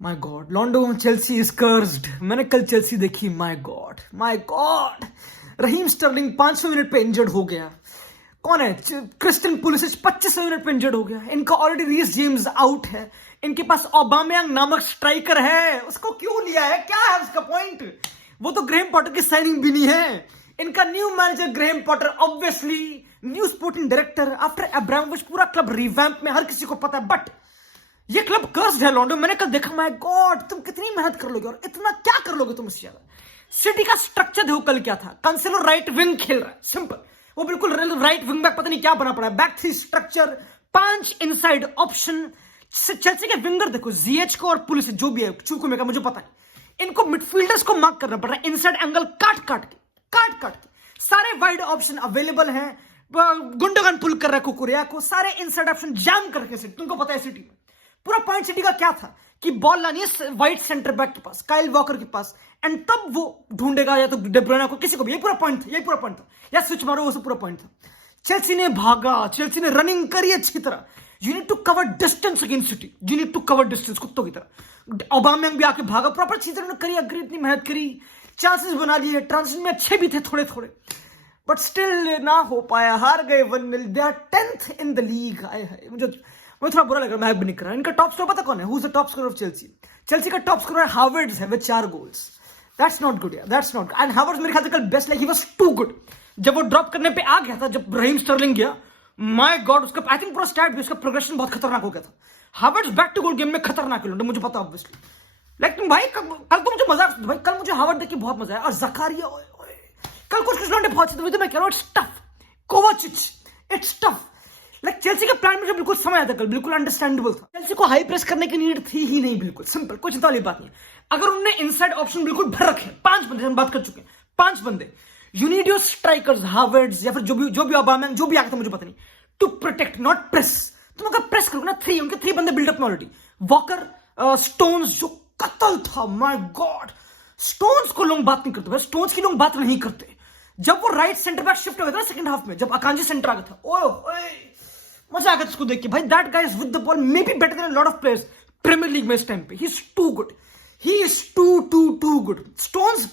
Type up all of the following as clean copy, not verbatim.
My god, लॉन्डो Chelsea is cursed. मैंने कल चेल्सी देखी। My god, my god. Raheem Sterling 5वें मिनट पे इंजर्ड हो गया। कौन है? क्रिस्टियन पुलिसिच 25वें मिनट पे इंजर्ड हो गया। इनका ऑलरेडी रीस जेम्स आउट है। इनके पास ओबामेयांग नामक स्ट्राइकर है। उसको क्यों लिया है? क्या है उसका पॉइंट? वो तो ग्रेहम पॉटर की साइनिंग भी नहीं है। इनका new manager Graham Potter, obviously new sporting director after Abramovich. पूरा क्लब रिवैम्प में, हर किसी को पता है। बट ये क्लब कर्स्ड है लॉन्डो। मैंने कल देखा, माय गॉड, तुम कितनी मेहनत कर लोगे और इतना क्या कर लोगे तुम इससे ज्यादा? सिटी का स्ट्रक्चर देखो कल क्या था। कैंसेलो राइट विंग खेल रहा है, सिंपल। वो बिल्कुल राइट विंग बैक, पता नहीं क्या बना पड़ा है। Back three structure, 5 inside option. Chelsea के विंगर देखो, जीएच को और पुलिस जो भी है, चूकू में का मुझे पता है। इनको मिडफील्डर्स को मार्क करना पड़ रहा है इनसाइड एंगल काट काट के। सारे वाइड ऑप्शन अवेलेबल हैं। गुंडोगन पुल कर रहा है कुकुरिया को। सारे इनसाइड ऑप्शन जैम करके सिटी, तुमको पता है सिटी में पूरा पॉइंट सिटी का क्या था कि बॉल लानी है वाइट सेंटर बैक के पास, काइल वॉकर के पास, एंड तब वो ढूंढेगा या तो डे ब्रुयने को, किसी को भी। यही पूरा पॉइंट था। या स्विच मारो, वो सब पूरा पॉइंट था। चेल्सी ने भागा, चेल्सी ने रनिंग करी अच्छी तरह। You need to cover distance against City. You need to cover distance कुत्तों की तरह। ओबामेयांग भी आके भागा, प्रॉपर अच्छी तरह करी, अग्री इतनी मेहनत करी, चांसेस बना लिए, ट्रांजिशन में अच्छे भी थे थोड़े, बट स्टिल ना हो पाया। हार गए 1-0। They are 10th in the league. मुझे थोड़ा बुरा लग रहा है, मैं भी नहीं कर रहा। इनका टॉप स्कोर पता कौन है? Who is the top scorer of Chelsea? Chelsea का टॉप स्कोरर हावर्ड्स है with 4 goals. That's not good यार, दैट्स नॉट। एंड हावर्ड्स मेरे ख्याल से कल best, like he was too good. जब वो ड्रॉप करने पे आ गया था, जब रहीम स्टर्लिंग गया, माय गॉड, उसका आई थिंक पूरा स्टैट भी, उसका प्रोग्रेशन बहुत खतरनाक हो गया था। हावर्ड्स बैक टू गोल गेम में खतरनाक है, मुझे पता ऑब्वियसली। लाइक तुम भाई, कल तो मुझे मजा भाई, कल मुझे हावर्ड देख के बहुत मजा आया। और जकारिया, कल कुछ लौंडे बहुत अच्छे थे। मैं कह रहा हूँ it's tough. कोवाचिच, it's tough. Like Chelsea का प्लान मुझे बिल्कुल समझ आया था कल, बिल्कुल अंडरस्टैंडेबल था। चेल्सी को हाई प्रेस करने की नीड थी ही नहीं, बिल्कुल सिंपल, कोई चिंता वाली बात नहीं। अगर उन्होंने इनसाइड ऑप्शन बिल्कुल भर रखे, 5 बंदे, हम बात कर चुके हैं, 5 बंदे। यू नीड योर स्ट्राइकर्स, हावर्ड्स या फिर जो भी ओबामेयांग, जो भी आया था मुझे पता नहीं, टू प्रोटेक्ट नॉट प्रेस। तुम अगर प्रेस करोगे ना, 3 उनके 3 बंदे बिल्डअप में ऑलरेडी। वॉकर, स्टोन्स जो कत्ल था, माय गॉड। स्टोन्स को लोग बात नहीं करते भाई, स्टोन्स की लोग बात नहीं करते। जब वो राइट सेंटर बैक शिफ्ट हो गया था सेकंड हाफ में, जब अकांजी सेंटर आ गया था, ओए मजा आ गया उसको देख के भाई। That guys with the ball may be better than lot of players Premier League में इस टाइम पे। He is too good, he is too good. Stones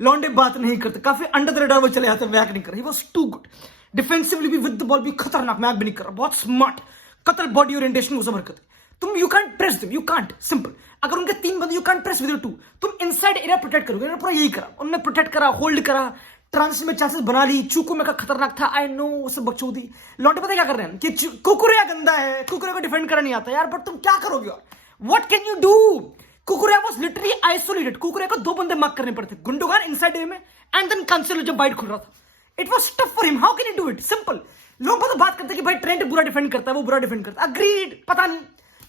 लॉन्डे बात नहीं करते, काफी अंडर द रेडार वो चले जाते, मैक नहीं कर रहे। He was too good defensively भी, विद द बॉल भी खतरनाक, मैक भी नहीं कर रहा, बहुत स्मार्ट, कतल बॉडी ओरिएंटेशन, वो सब हरकत। तुम you can't press them, you can't, simple. अगर उनके 3 बंदे, यू कैंट प्रेस विद 2। तुम इनसाइड एरिया प्रोटेक्ट करोगे, पूरा यही करा उन्होंने, प्रोटेक्ट करा, होल्ड करा, ट्रांस में चांसेस बना ली। चूकू में का खतरनाक था, आई नो, वो सब बकचोदी। लौंडे पता क्या कर रहे हैं कि कुकुरिया गंदा है, कुकुरिया को डिफेंड करना नहीं आता यार। बट तुम क्या करोगे और व्हाट कैन यू डू? कुकुरिया वाज लिटरली आइसोलेटेड। कुकुरिया को 2 बंदे मार्क करने पड़ते, गुंडोगान इनसाइड एरिया में, एंड देन कैंसेलो जब वाइड खुल रहा था। It was tough for him. How can you do it? Simple. लोग तो बात करते कि भाई ट्रेंट बुरा डिफेंड करता है, वो बुरा डिफेंड करता है, अग्रीड, पता नहीं।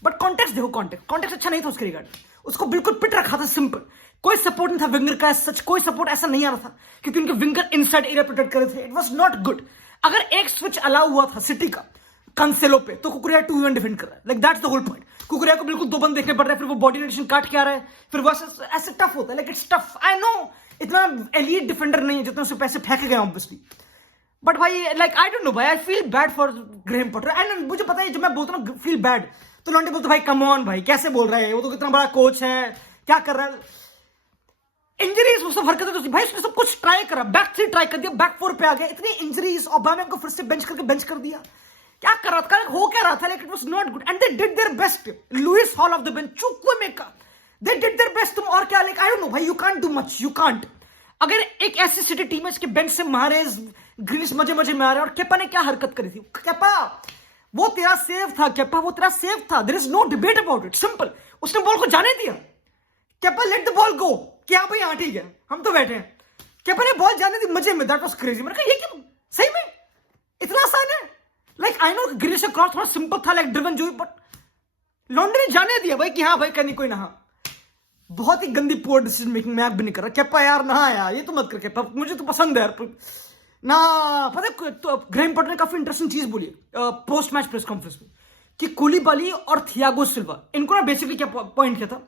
बट कॉन्टेक्स्ट देखो, कॉन्टेक्स्ट अच्छा नहीं था उसके रिगार्ड। उसको बिल्कुल पिट रखा था, सिंपल। कोई सपोर्ट नहीं था विंगर का, सच कोई सपोर्ट ऐसा नहीं आ रहा था, क्योंकि उनके विंगर इनसाइड एरिया प्रोटेक्ट कर रहे थे। It was not good. अगर एक स्विच अलाउ हुआ था सिटी का कैंसेलो पे, तो कुकुरिया 2-1 डिफेंड कर रहा है। Like that's the whole point. Cucurella को बिल्कुल 2 बंद देखने पड़ रहे हैं, फिर वो बॉडी रोटेशन काट के आ रहा है, फिर वो ऐसे टफ होता है। Like it's tough, I know. इतना एलीट डिफेंडर नहीं है जितना उसे पैसे फेंके गए ऑब्वियसली। बट भाई, लाइक आई डोंट नो भाई, I feel bad for Graham Potter. And मुझे पता है, जब मैं बोलता हूँ फील बैड, तो लॉन्डे बोलते भाई कम ऑन भाई, कैसे बोल रहा है, वो तो कितना बड़ा कोच है, क्या कर रहा है। इंजरीज, वो सब हरकतें तो भाई, उसने सब कुछ ट्राई करा, बैक 3 ट्राई कर दिया, बैक 4 पे आ गया, इतनी इंजरीज। ओबामेयांग को फिर से बेंच कर दिया। क्या कर रहा था, हो क्या रहा था? Like it was not good, and they did their best. Lewis Hall off the bench, Chukwuemeka, they did their best. तुम और क्या, लाइक आई डोंट नो भाई, you can't do much, you can't. अगर एक ऐसी सिटी टीम है इसके bench से मारेज, ग्रीलिश मजे में आ रहे, और केपा ने क्या हरकत करी थी? केपा, वो तेरा सेव था, केपा, वो तेरा सेव था। There is no debate about it, simple. उसने बॉल को जाने दिया। Kepa let the ball go, क्या भाई, हाँ ठीक है, हम तो बैठे हैं। केपा ने बॉल जाने दी मजे में, दैट वाज क्रेजी। मैंने कहा ये क्यों, सही में इतना आसान है? लाइक आई नो ग्रीलिश का क्रॉस थोड़ा सिंपल था, लाइक ड्रिवन जो, बट लॉन्डे ने जाने दिया भाई कि हाँ भाई करनी कोई ना। बहुत ही गंदी पुअर डिसीजन मेकिंग, मैं भी नहीं कर रहा। केपा यार ना यार, ये तो मत कर केपा, मुझे तो पसंद है यार ना। पता है, तो ग्रेहम पॉटर ने काफी इंटरेस्टिंग चीज बोली पोस्ट मैच प्रेस कॉन्फ्रेंस में, कि कुलीबाली और थियागो सिल्वा, इनको ना बेसिकली क्या पॉइंट किया था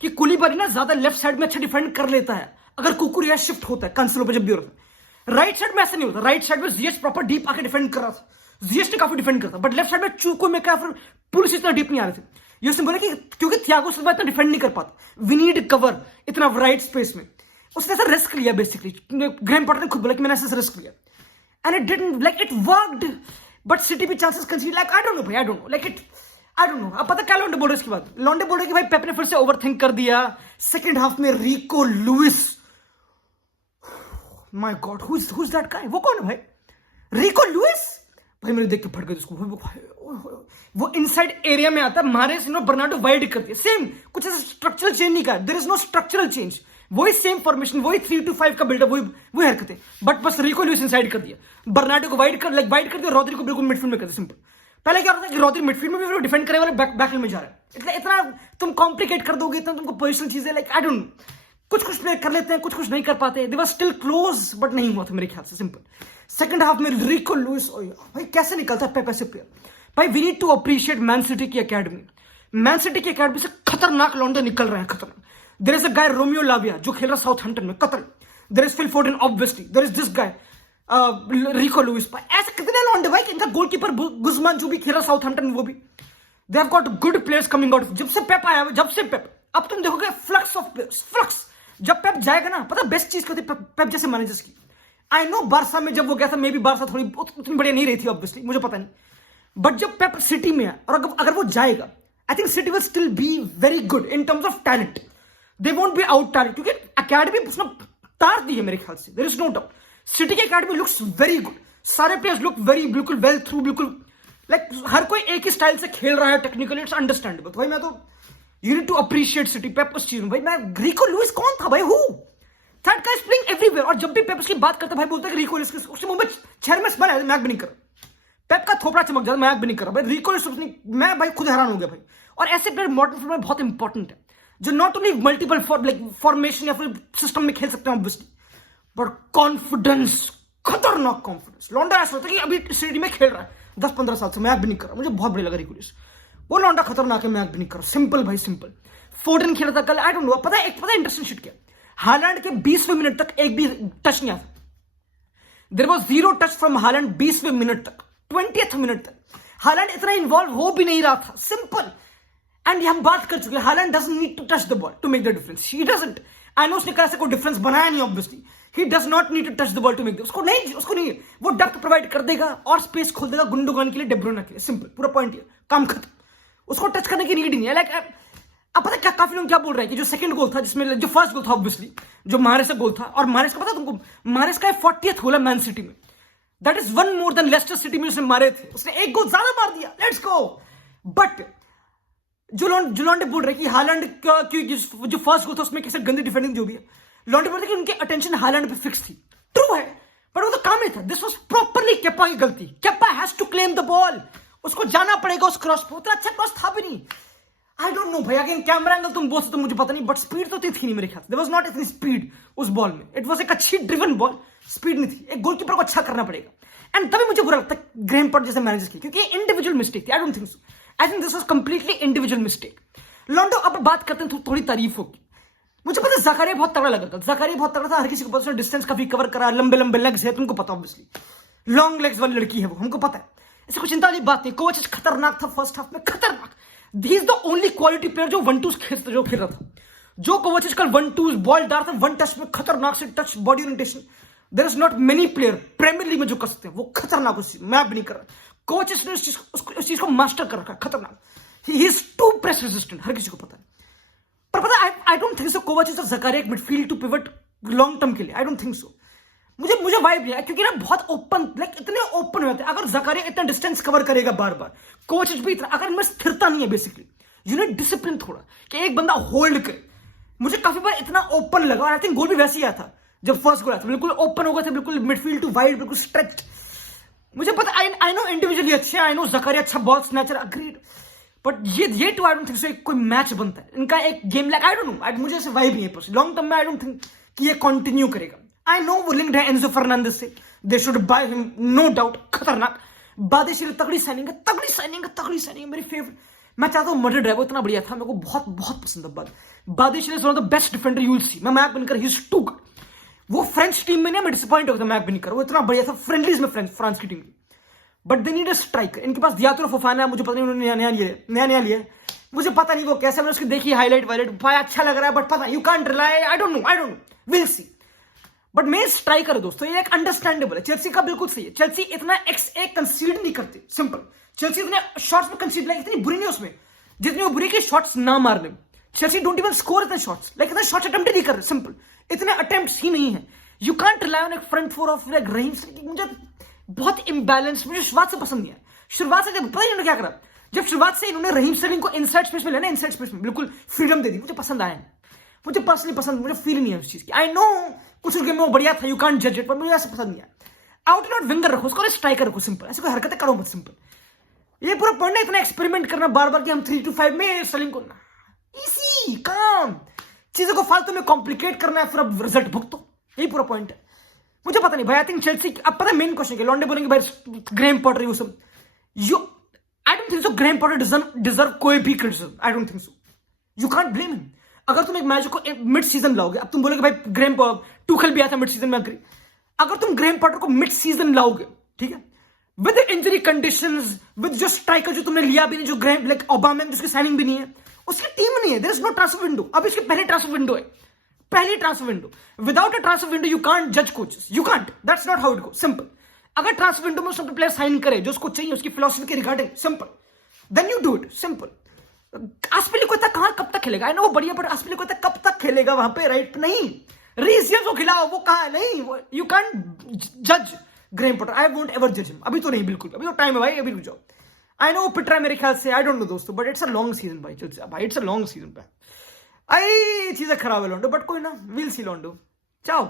कि कुलीबाली ना ज्यादा लेफ्ट साइड में अच्छा डिफेंड कर लेता है अगर कुकुरिया शिफ्ट होता है कैंसेलो पे, जब भी होता है। राइट साइड में ऐसा नहीं होता। राइट साइड में जीएच प्रॉपर डीप आके डिफेंड कर रहा था, जीएच ने काफी डिफेंड करता, बट लेफ्ट साइड में चूको में क्या, फिर पुलिस इतना डीप नहीं आ रहे थे। यूसुफ बोला कि क्योंकि थियागो सिल्वा इतना डिफेंड नहीं कर पाता, वी नीड कवर इतना राइट स्पेस में। उसने ऐसा रिस्क लिया बेसिकली, ग्रैम पॉटर ने खुद बोला कि मैंने ऐसा रिस्क लिया and it didn't like it worked, but City भी chances consider like I don't know भाई, I don't know like it, I don't know. अब पता क्या लॉन्डे बोल रहे इसके बाद, लॉन्डे बोल रहे कि भाई पेप ने फिर से ओवरथिंक कर दिया सेकंड हाफ में। रिको Louis, my God, who is that guy? वो कौन है भाई? रिको लुइस? भाई मेरे देख के फट गए उसको। वो इनसाइड एरिया में आता, मारे से बर्नार्डो वाइड कर दिया, सेम, कुछ ऐसा स्ट्रक्चरल चेंज नहीं करा, there is no structural change, वही सेम फॉर्मेशन, वही 3-5 का बिल्डअप, वही हरकतें, बट बस रिको लुइस इनसाइड कर दिया, बर्नार्डो को वाइड कर दिया, रॉड्री को बिल्कुल मिडफील्ड में कर दिया, सिंपल। पहले क्या होता है कि रॉड्री मिडफील्ड में भी डिफेंड करे वाले बैकलाइन में जा रहा है, इतना तुम कॉम्प्लिकेट कर दोगे, इतना तुमको पोजिशनल चीजें, लाइक आई डोंट नो, कुछ प्ले कर लेते हैं, कुछ नहीं कर पाते, दे वर स्टिल क्लोज, बट नहीं हुआ था मेरे ख्याल से, सिंपल। सेकंड हाफ में रिको लुइस, भाई कैसे निकलता है पेप ऐसे प्लेयर? भाई we need to appreciate Man City की एकेडमी, मैन सिटी की एकेडमी से खतरनाक लौंडे निकल रहे हैं, खतरनाक। There is a guy Romeo Lavia जो खेल रहा साउथहैम्पटन में, कतर। There is Phil Foden obviously, there is this guy Rico Lewis. ऐसे कितने लौंडे भाई, इनका गोलकीपर गुजमान जो भी खेल रहा साउथहैम्पटन, वो भी, they have got good players coming out. जब से पेप आया, जब से पेप, अब तुम देखोगे फ्लक्स ऑफ प्लेयर्स, फ्लक्स। जब पेप जाएगा ना, पता बेस्ट चीज क्या होती है पेप जैसे मैनेजर्स की? आई नो बारसा में जब वो गया था, मे बी बारसा थोड़ी उतनी बढ़िया नहीं रही थी ऑब्वियसली, मुझे पता नहीं, बट जब पेप सिटी में है और अगर वो जाएगा, I think City will still be very good in terms of talent, they won't be out talent, क्योंकि अकेडमी उसने तार दी है मेरे ख्याल से, there is no doubt. City की अकेडमी लुक्स वेरी गुड, सारे प्लेयर्स लुक वेरी, बिल्कुल वेल थ्रू, बिल्कुल लाइक हर कोई एक ही स्टाइल से खेल रहा है, टेक्निकली इट्स अंडरस्टैंडेबल। भाई मैं तो you need to appreciate City, Pep उस चीज में। भाई मैं रिको लुइस कौन था भाई, who that guy is playing everywhere, और जब भी पेप उसकी बात करता भाई बोलता है कि रिको लुइस, उसके मुंह में छह में स्मेल है, मैक भी नहीं कर, पेप का थोपड़ा चमक जाता, मैक भी नहीं कर रहा भाई, रिको लुइस मैं भाई खुद हैरान हो गया भाई। और ऐसे प्लेयर मॉडर्न फुटबॉल में बहुत इंपॉर्टेंट है, जो नॉट ओनली मल्टीपल फॉर्मेशन या फिर सिस्टम में खेल सकते हैं ऑब्वियसली, बट कॉन्फिडेंस, खतरनाक कॉन्फिडेंस। लौंडा ऐसा होता है कि अभी स्टेडियम में खेल रहा है 10-15 साल से, मैक भी नहीं कर रहा, मुझे बहुत बढ़िया लगा रिको लुइस, वो लौंडा खतरनाक है, मैक भी नहीं कर रहा, सिंपल भाई सिंपल। फोर्डन खेला था कल, आई डोंट नो, पता है इंटरेस्टिंग शिट क्या, हालैंड के 20वें मिनट तक एक भी टच नहीं आता, there was 0 touch from Haaland 20वें मिनट तक, 20th मिनट तक हालैंड इतना इन्वॉल्व हो भी नहीं रहा था, सिंपल। एंड हम बात कर चुके हैं, Haaland doesn't need to touch the ball to make the difference, he doesn't. I know उसने कैसे कोई डिफरेंस बनाया नहीं obviously, he does not need to touch the ball to make, उसको नहीं, वो डेप्थ प्रोवाइड कर देगा और स्पेस खोल देगा गुंडोगान के लिए, डेब्रोना के लिए, सिंपल, पूरा पॉइंट ये, काम खत्म, उसको टच करने की नीड ही नहीं है। लाइक अब पता क्या, काफी लोग क्या बोल रहे हैं कि जो सेकंड गोल था, जिसमें जो फर्स्ट गोल था ऑब्वियसली, जो मारेस का गोल था, और मारेस का पता तुमको, मारेस का 40th गोल है मैन सिटी में, that is 1 more than Leicester City में उसने मारे थे, उसने एक गोल ज्यादा मार दिया, लेट्स गो। बट जो लॉन्डे बोल रहे कि हालैंड जो फर्स्ट गोल था उसमें कैसे गंदी डिफेंडिंग जो भी है, लॉन्डे बोल रहे कि उनकी अटेंशन हालैंड पे फिक्स थी, ट्रू है, पर वो तो काम ही था, दिस वाज प्रॉपरली केपा की गलती, Kepa has to claim the ball, उसको जाना पड़ेगा उस क्रॉस पे, उतना अच्छा क्रॉस था भी नहीं। आई डोंट नो भैया, अगेन कैमरा एंगल तुम बोल सकते हो, मुझे पता नहीं, बट स्पीड तो थी नहीं मेरे ख्याल से, देयर वाज नॉट इतनी स्पीड उस बॉल में, इट वाज एक अच्छी ड्रिवन बॉल, स्पीड नहीं थी, एक गोलकीपर को अच्छा करना पड़ेगा। एंड तभी मुझे बुरा लगता है ग्रैम पॉटर जैसे मैनेजर की, क्योंकि इंडिविजुअल मिस्टेक थी, I don't think so, I think this was completely individual mistake. लॉन्डो अब बात करते हैं, थोड़ी तारीफ होगी, मुझे पता है ज़कारिया बहुत तगड़ा लगा था, ज़कारिया बहुत तगड़ा था, हर किसी को पता है, डिस्टेंस काफी कवर करा, लंबे लंबे लेग्स है, तुमको पता ऑब्वियसली, लॉन्ग लेग्स वाली लड़की है वो, हमको पता है, ऐसे कुछ चिंता वाली बात नहीं। कोच खतरनाक था फर्स्ट हाफ में, खतरनाक, he is the only quality player जो 1-2 जो खेल रहा था, जो कोच कल 1-2 बॉल डाल था 1 टच में, खतरनाक से touch, body orientation, there is not many player Premier League में जो कर सकते हैं, वो खतरनाक, उस मैं भी नहीं कर रहा, कोचेस ने उस चीज को मास्टर कर रखा, खतरनाक, he is too press resistant, हर किसी को पता है। पर पता है, आई डोंट थिंक सो कोवाचिच और ज़कारिया एक midfield two pivot long term के लिए, आई डोंट थिंक सो, मुझे वाइब नहीं है, क्योंकि ना बहुत ओपन, लाइक इतने ओपन होते हैं, अगर ज़कारिया इतना डिस्टेंस कवर करेगा बार बार, कोचिज भी इतना, अगर इनमें स्थिरता नहीं है बेसिकली, यू नीड डिसिप्लिन थोड़ा, कि एक बंदा होल्ड करे, मुझे काफी बार इतना ओपन लगा, और आई थिंक गोल भी वैसे ही आया था, जब फर्स्ट गोल आया था बिल्कुल ओपन हो गए थे, बिल्कुल मिडफील्ड टू वाइड, बिल्कुल स्ट्रेच। मुझे पता, आई नो इंडिविजुअली अच्छे, आई नो ज़कारिया अच्छा बॉल स्नैचर, अग्रीड, बट ये two I don't think so कोई मैच बनता है इनका, एक game like, I don't know, मुझे ऐसे वाइब नहीं है लॉन्ग टर्म में, आई डोंट थिंक कि ये कंटिन्यू करेगा। आई नो वो लिंक्ड है एंजो फर्नांडिस से, they should buy him, no doubt, खतरनाक, बादेशिली तगड़ी साइनिंग है, मेरी फेवरेट, मैं चाहता हूँ मड्रिड है, वो इतना बढ़िया था, मेरे को बहुत बहुत पसंद है Badiashile, one of the best defender you will see, मैं मैक बनकर, ही इज टू गुड, वो फ्रेंच टीम में नहीं, मैं डिसअपॉइंट हो गया मैक बनकर, वो इतना बढ़िया था फ्रेंडलीज में फ्रांस की team, but they need a striker, इनके पास दियातुर फोफाना है, मुझे पता नहीं उन्होंने नया लिया है, मुझे पता नहीं वो कैसा, मैंने उसकी देखी हाईलाइट वाइलाइट, भाई अच्छा लग रहा है, बट पता you can't rely, I don't no, will see. But main striker है दोस्तों, ये एक अंडरस्टैंडेबल है, चेल्सी का बिल्कुल सही है। चेल्सी इतना एक कंसीड नहीं करती, सिंपल। चेल्सी इतने शॉट्स में कंसीड, लाइक इतनी बुरी नहीं उसमें जितनी वो बुरी की शॉट्स ना मारने। चेल्सी डोंट इवन स्कोर इतने शॉट्स, लाइक इतने शॉट्स अटेम्प्ट नहीं कर रहे, सिंपल। इतने अटेम्प्ट्स ही नहीं है। यू कांट रिलाई ऑन एक front four of like Raheem Sterling. मुझे बहुत इम्बैलेंस, मुझे शुरुआत से पसंद नहीं है। शुरुआत से जब पता इन्होंने क्या करा, जब शुरुआत से इन्होंने रहीम स्टर्लिंग को इनसाइड स्पेस में लेना, इनसाइड स्पेस में बिल्कुल फ्रीडम दे दी, मुझे पसंद आया। मुझे पर्सनली पसंद, मुझे फील नहीं है उस चीज की। आई नो कुछ गेम में वो बढ़िया था, यू कांट जज इट, पर मुझे ऐसा पसंद नहीं है। आउट एंड आउट विंगर रखो उसको, स्ट्राइकर रखो, सिंपल। ऐसे कोई हरकतें करो मत, सिंपल। ये पूरा पॉइंट है, इतना एक्सपेरिमेंट करना बार बार कि हम 3-5 में स्टर्लिंग को, इजी काम, चीजों को फालतू में कॉम्प्लिकेट करना है, फिर अब रिजल्ट भुगतो, यही पूरा पॉइंट है। मुझे पता नहीं भाई, आई थिंक चेल्सी, अब पता है मेन क्वेश्चन क्या, लॉन्डे बोलेंगे भाई ग्रेम पॉटर यू सब, you, I don't think so Graeme Potter deserve कोई भी criticism, I don't think so. You can't blame him. अगर तुम एक मैच को मिड सीजन लाओगे, अब तुम बोलोगे भाई ग्रेम टूखल भी आया था मिड सीजन में, अग्री। अगर तुम ग्रेम पॉटर को मिड सीजन लाओगे, ठीक है, विद इंजरी कंडीशंस, विद जो स्ट्राइकर जो तुमने लिया भी नहीं, जो ग्रेम लाइक ओबामेंग जिसकी साइनिंग भी नहीं है, उसकी टीम नहीं है, there is no transfer window. अब इसकी पहली ट्रांसफर विंडो है, पहली transfer window. Without a transfer window you can't जज coaches, you can't, that's not how it go, simple. अगर ट्रांसफर विंडो में उसने प्लेयर साइन करे जो उसको चाहिए, उसकी फिलॉसफी के regarding, simple, then you do it, simple. Azpilicueta कहां कब तक खेलेगा, आई नो वो बढ़िया, पर आस्पिलिक्वेटा कब तक खेलेगा वहां पे, राइट? नहीं, रीजियस को खिलाओ, वो कहां है? नहीं, यू कांट जज Graeme Potter, I won't ever जज हिम, अभी तो नहीं, बिल्कुल, अभी तो टाइम है भाई, अभी रुक जाओ। आई नो वो पिट रहा है मेरे ख्याल से, आई डोंट नो दोस्तों, but it's a long season भाई, भाई इट्स अ लॉन्ग सीजन पे। आई चीजें खराब है लॉन्डो, बट कोई ना, विल सी लॉन्डो, चाओ।